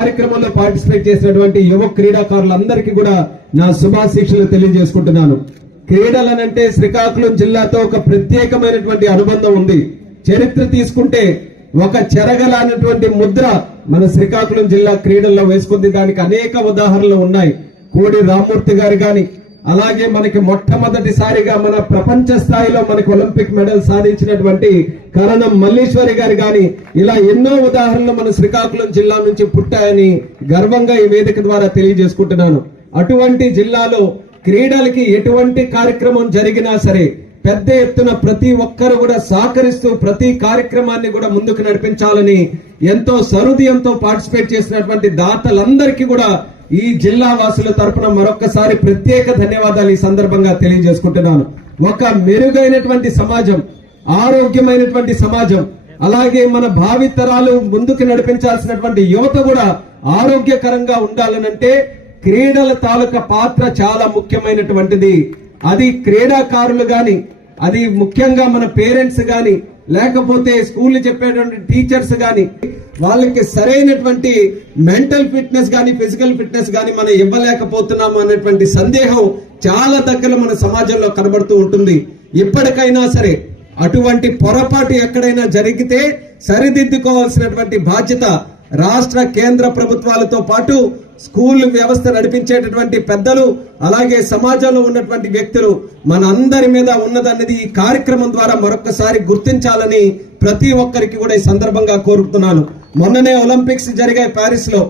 కార్యక్రమంలో పార్టిసిపేట్ చేసినటువంటి యువ క్రీడాకారులందరికీ కూడా నా శుభాశీస్సులు తెలియజేసుకుంటున్నాను. క్రీడలనంటే శ్రీకాకుళం జిల్లాతో ఒక ప్రత్యేకమైనటువంటి అనుబంధం ఉంది. చరిత్ర తీసుకుంటే ఒక చెరగలానటువంటి ముద్ర మన శ్రీకాకుళం జిల్లా క్రీడల్లో వేసుకుంది. దానికి అనేక ఉదాహరణలు ఉన్నాయి. కోడి రామ్మూర్తి గారు గాని, అలాగే మనకి మొట్టమొదటిసారిగా మన ప్రపంచ స్థాయిలో మనకి ఒలింపిక్ మెడల్ సాధించినటువంటి కరణం మల్లీశ్వరి గారు గాని, ఇలా ఎన్నో ఉదాహరణలు మన శ్రీకాకుళం జిల్లా నుంచి పుట్టాయని గర్వంగా ఈ వేదిక ద్వారా తెలియజేసుకుంటున్నాను. అటువంటి జిల్లాలో క్రీడలకి ఎటువంటి కార్యక్రమం జరిగినా సరే పెద్ద ఎత్తున ప్రతి ఒక్కరు కూడా సహకరిస్తూ ప్రతి కార్యక్రమాన్ని కూడా ముందుకు నడిపించాలని ఎంతో సహృదయంతో పార్టిసిపేట్ చేసినటువంటి దాతలందరికీ కూడా ఈ జిల్లా వాసుల తరపున మరొక్కసారి ప్రత్యేక ధన్యవాదాలు ఈ సందర్భంగా తెలియజేసుకుంటున్నాను. ఒక మెరుగైనటువంటి సమాజం, ఆరోగ్యమైనటువంటి సమాజం, అలాగే మన భావితరాలు ముందుకు నడిపించాల్సినటువంటి యువత కూడా ఆరోగ్యకరంగా ఉండాలనంటే క్రీడల తాలూకా పాత్ర చాలా ముఖ్యమైనటువంటిది. అది క్రీడాకారులు గాని, అది ముఖ్యంగా మన పేరెంట్స్ గాని, లేకపోతే స్కూల్ చెప్పేటువంటి టీచర్స్ గాని, వాళ్ళకి సరైనటువంటి మెంటల్ ఫిట్నెస్ గాని ఫిజికల్ ఫిట్నెస్ గాని మనం ఇవ్వలేకపోతున్నాము అనేటువంటి సందేహం చాలా దగ్గర మన సమాజంలో కనబడుతూ ఉంటుంది. ఇప్పటికైనా సరే అటువంటి పొరపాటు ఎక్కడైనా జరిగితే సరిదిద్దుకోవాల్సినటువంటి బాధ్యత రాష్ట్ర కేంద్ర ప్రభుత్వాలతో పాటు స్కూల్ వ్యవస్థ నడిపించేటటువంటి పెద్దలు, అలాగే సమాజంలో ఉన్నటువంటి వ్యక్తులు మన అందరి మీద ఉన్నదన్నది ఈ కార్యక్రమం ద్వారా మరొకసారి గుర్తించాలని ప్రతి ఒక్కరికి కూడా ఈ సందర్భంగా కోరుతున్నాను. మొన్ననే ఒలింపిక్స్ జరిగాయి ప్యారిస్ లో.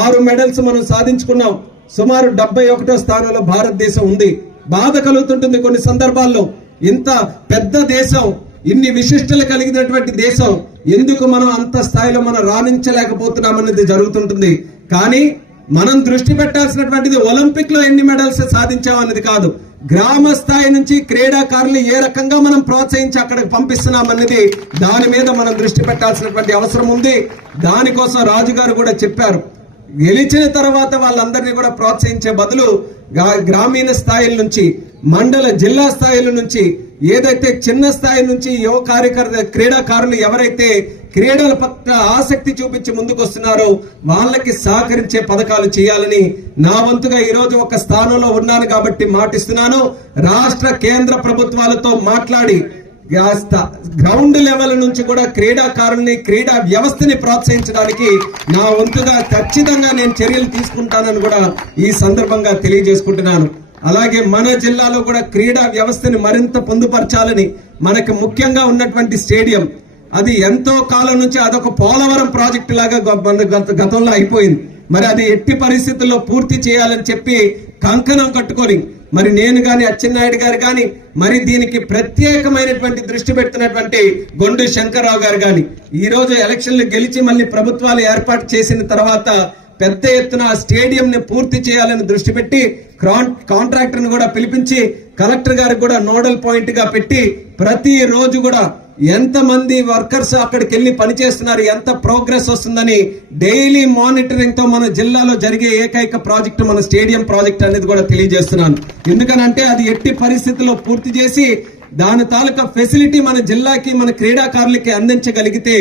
6 మెడల్స్ మనం సాధించుకున్నాం. సుమారు 71వ స్థానంలో భారతదేశం ఉంది. బాధ కలుగుతుంటుంది కొన్ని సందర్భాల్లో. ఇంత పెద్ద దేశం, ఇన్ని విశిష్టలు కలిగినటువంటి దేశం, ఎందుకు మనం అంత స్థాయిలో మనం రాణించలేకపోతున్నాం అనేది జరుగుతుంటుంది. కానీ మనం దృష్టి పెట్టాల్సినటువంటిది ఒలింపిక్ లో ఎన్ని మెడల్స్ సాధించామన్నది కాదు, గ్రామ స్థాయి నుంచి క్రీడాకారులు ఏ రకంగా మనం ప్రోత్సహించి అక్కడికి పంపిస్తున్నాం అన్నది, దాని మీద మనం దృష్టి పెట్టాల్సినటువంటి అవసరం ఉంది. దానికోసం రాజుగారు కూడా చెప్పారు, గెలిచిన తర్వాత వాళ్ళందరినీ కూడా ప్రోత్సహించే బదులు గ్రామీణ స్థాయిల నుంచి, మండల జిల్లా స్థాయిల నుంచి, ఏదైతే చిన్న స్థాయి నుంచి యువ క్రీడాకారులు ఎవరైతే క్రీడల పట్ల ఆసక్తి చూపించి ముందుకు వస్తున్నారో వాళ్ళకి సహకరించే పథకాలు చేయాలని నా వంతుగా ఈ రోజు ఒక స్థానంలో ఉన్నాను కాబట్టి మాటిస్తున్నాను. రాష్ట్ర కేంద్ర ప్రభుత్వాలతో మాట్లాడి గ్రౌండ్ లెవెల్ నుంచి కూడా క్రీడాకారుల్ని, క్రీడా వ్యవస్థని ప్రోత్సహించడానికి నా వంతుగా ఖచ్చితంగా నేను చర్యలు తీసుకుంటానని కూడా ఈ సందర్భంగా తెలియజేసుకుంటున్నాను. అలాగే మన జిల్లాలో కూడా క్రీడా వ్యవస్థని మరింత పొందుపరచాలని, మనకు ముఖ్యంగా ఉన్నటువంటి స్టేడియం అది ఎంతో కాలం నుంచి అదొక పోలవరం ప్రాజెక్టు లాగా గతంలో అయిపోయింది. మరి అది ఎట్టి పరిస్థితుల్లో పూర్తి చేయాలని చెప్పి కంకణం కట్టుకొని మరి నేను గాని అచ్చెన్నాయుడు గారు గాని, మరి దీనికి ప్రత్యేకమైనటువంటి దృష్టి పెడుతున్నటువంటి గొండు శంకర్రావు గారు గాని, ఈ రోజు ఎలక్షన్లు గెలిచి మళ్ళీ ప్రభుత్వాలు ఏర్పాటు చేసిన తర్వాత పెద్ద ఎత్తున స్టేడియం ని పూర్తి చేయాలని దృష్టి పెట్టి కాంట్రాక్టర్ ని కూడా పిలిపించి కలెక్టర్ గారికి కూడా నోడల్ పాయింట్ గా పెట్టి ప్రతి రోజు కూడా ఎంత మంది వర్కర్స్ అక్కడికి వెళ్లి పనిచేస్తున్నారు, ఎంత ప్రోగ్రెస్ వస్తుందని డైలీ మానిటరింగ్ తో మన జిల్లాలో జరిగే ఏకైక ప్రాజెక్టు మన స్టేడియం ప్రాజెక్ట్ అనేది కూడా తెలియజేస్తున్నాను. ఎందుకనంటే అది ఎట్టి పరిస్థితుల్లో పూర్తి చేసి దాని తాలూకా ఫెసిలిటీ మన జిల్లాకి, మన క్రీడాకారులకి అందించగలిగితే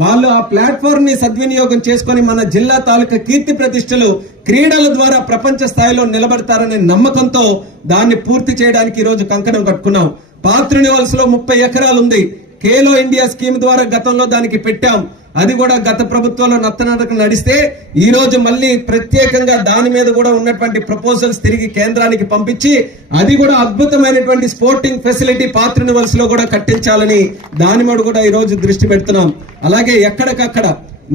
వాళ్ళు ఆ ప్లాట్ఫామ్ ని సద్వినియోగం చేసుకుని మన జిల్లా తాలూకా కీర్తి ప్రతిష్టలు క్రీడల ద్వారా ప్రపంచ స్థాయిలో నిలబడతారనే నమ్మకంతో దాన్ని పూర్తి చేయడానికి ఈ రోజు కంకణం కట్టుకున్నాం. పాత్రునివాల్స్ లో 30 ఎకరాలు ఉంది. ఖేలో ఇండియా స్కీమ్ ద్వారా గతంలో దానికి పెట్టాం. అది కూడా గత ప్రభుత్వంలో నత్తనడక నడిస్తే ఈ రోజు మళ్ళీ ప్రత్యేకంగా దాని మీద కూడా ఉన్నటువంటి ప్రపోజల్స్ తిరిగి కేంద్రానికి పంపించి అది కూడా అద్భుతమైనటువంటి స్పోర్టింగ్ ఫెసిలిటీ పాత్రునివాల్స్ లో కూడా కట్టించాలని దాని మీద కూడా ఈ రోజు దృష్టి పెడుతున్నాం. అలాగే ఎక్కడికక్కడ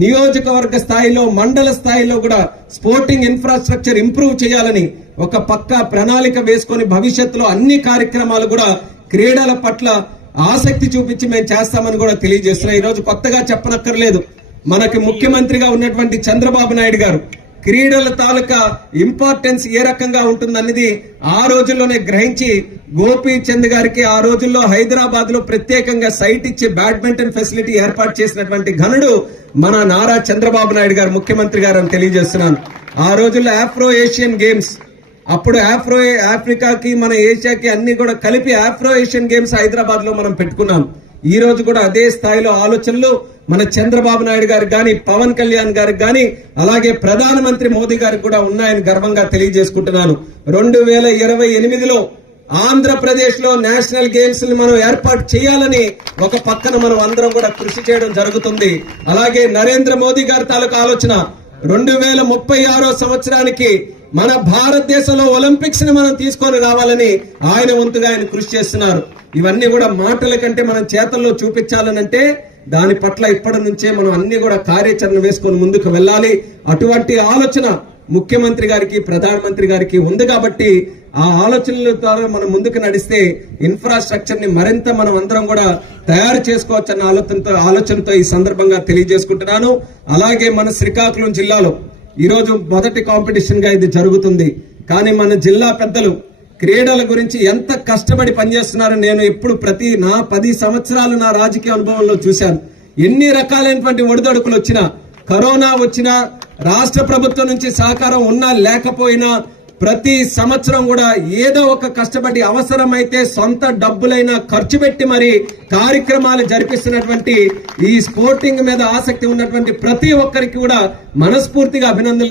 నియోజకవర్గ స్థాయిలో, మండల స్థాయిలో కూడా స్పోర్టింగ్ ఇన్ఫ్రాస్ట్రక్చర్ ఇంప్రూవ్ చేయాలని ఒక పక్కా ప్రణాళిక వేసుకొని భవిష్యత్తులో అన్ని కార్యక్రమాలు కూడా క్రీడల పట్ల ఆసక్తి చూపించి మేము చేస్తామని కూడా తెలియజేస్తున్నాం. ఈ రోజు కొత్తగా చెప్పనక్కర్లేదు, మనకి ముఖ్యమంత్రిగా ఉన్నటువంటి చంద్రబాబు నాయుడు గారు క్రీడల తాలూకా ఇంపార్టెన్స్ ఏ రకంగా ఉంటుందన్నది ఆ రోజుల్లోనే గ్రహించి గోపీచంద్ గారికి ఆ రోజుల్లో హైదరాబాద్ లో ప్రత్యేకంగా సైట్ ఇచ్చి బ్యాడ్మింటన్ ఫెసిలిటీ ఏర్పాటు చేసినటువంటి ఘనుడు మన నారా చంద్రబాబు నాయుడు గారు, ముఖ్యమంత్రి గారు అని తెలియజేస్తున్నాను. ఆ రోజుల్లో ఆఫ్రో ఏషియన్ గేమ్స్, అప్పుడు ఆఫ్రికాకి మన ఏషియాకి అన్ని కూడా కలిపి ఆఫ్రో ఏషియన్ గేమ్స్ హైదరాబాద్ లో మనం పెట్టుకున్నాం. ఈ రోజు కూడా అదే స్థాయిలో ఆలోచనలు మన చంద్రబాబు నాయుడు గారికి గాని, పవన్ కళ్యాణ్ గారికి గాని, అలాగే ప్రధానమంత్రి మోదీ గారికి కూడా ఉన్నాయని గర్వంగా తెలియజేసుకుంటున్నాను. 2028లో ఆంధ్రప్రదేశ్ లో నేషనల్ గేమ్స్ ని మనం ఏర్పాటు చేయాలని ఒక పక్కన మనం అందరం కూడా కృషి చేయడం జరుగుతుంది. అలాగే నరేంద్ర మోదీ గారి తాలూకు ఆలోచన 2036 సంవత్సరానికి మన భారతదేశంలో ఒలింపిక్స్ ని మనం తీసుకొని రావాలని ఆయన వంతుగా ఆయన కృషి చేస్తున్నారు. ఇవన్నీ కూడా మాటల కంటే మనం చేతల్లో చూపించాలనంటే దాని పట్ల ఇప్పటి నుంచే మనం అన్ని కూడా కార్యాచరణ వేసుకొని ముందుకు వెళ్ళాలి. అటువంటి ఆలోచన ముఖ్యమంత్రి గారికి, ప్రధానమంత్రి గారికి ఉంది కాబట్టి ఆ ఆలోచనల ద్వారా మనం ముందుకు నడిస్తే ఇన్ఫ్రాస్ట్రక్చర్ ని మరింత మనం అందరం కూడా తయారు చేసుకోవచ్చు అన్న ఆలోచనతో ఈ సందర్భంగా తెలియజేసుకుంటున్నాను. అలాగే మన శ్రీకాకుళం జిల్లాలో ఈరోజు మొదటి కాంపిటీషన్ గా ఇది జరుగుతుంది. కానీ మన జిల్లా పెద్దలు క్రీడల గురించి ఎంత కష్టపడి పనిచేస్తున్నారో నేను ఎప్పుడు నా 10 సంవత్సరాలు నా రాజకీయ అనుభవంలో చూశాను. ఎన్ని రకాలైనటువంటి ఒడిదొడుకులు వచ్చినా, కరోనా వచ్చినా, రాష్ట్ర ప్రభుత్వం నుంచి సహకారం ఉన్నా లేకపోయినా ప్రతి సంవత్సరం కూడా ఏదో ఒక కష్టపడి అవసరమైతే సొంత డబ్బులైనా ఖర్చు పెట్టి మరి కార్యక్రమాలు జరిపిస్తున్నటువంటి ఈ స్పోర్టింగ్ మీద ఆసక్తి ఉన్నటువంటి ప్రతి ఒక్కరికి కూడా మనస్ఫూర్తిగా అభినందనలు